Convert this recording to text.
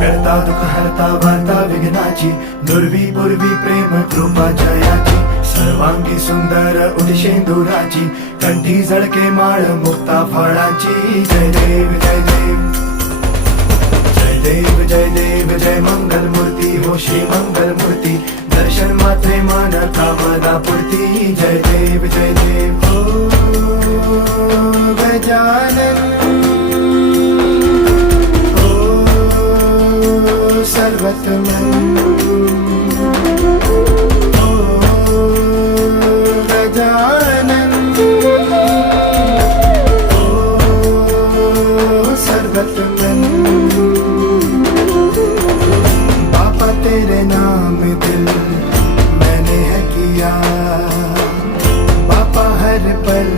करता दुःख हरता वार्ता विघ्नाची, दुर्वी पूर्वी प्रेम कृपा जयाची, सर्वांगी सुंदर उदिशेंदुराची, कंठी झळके माळ मुक्ता फळाची. जय देव जय देव जय देव जय देव जय मंगल मूर्ती हो श्री मंगल मूर्ती, दर्शन मात्रे मान कामना पूर्ती. जय देव जय देव हो गजानन सर्वतमन ओ गजानन ओ सर्वतमन. बाबा तेरे नाम दिल मैंने है किया, बाबा हर पल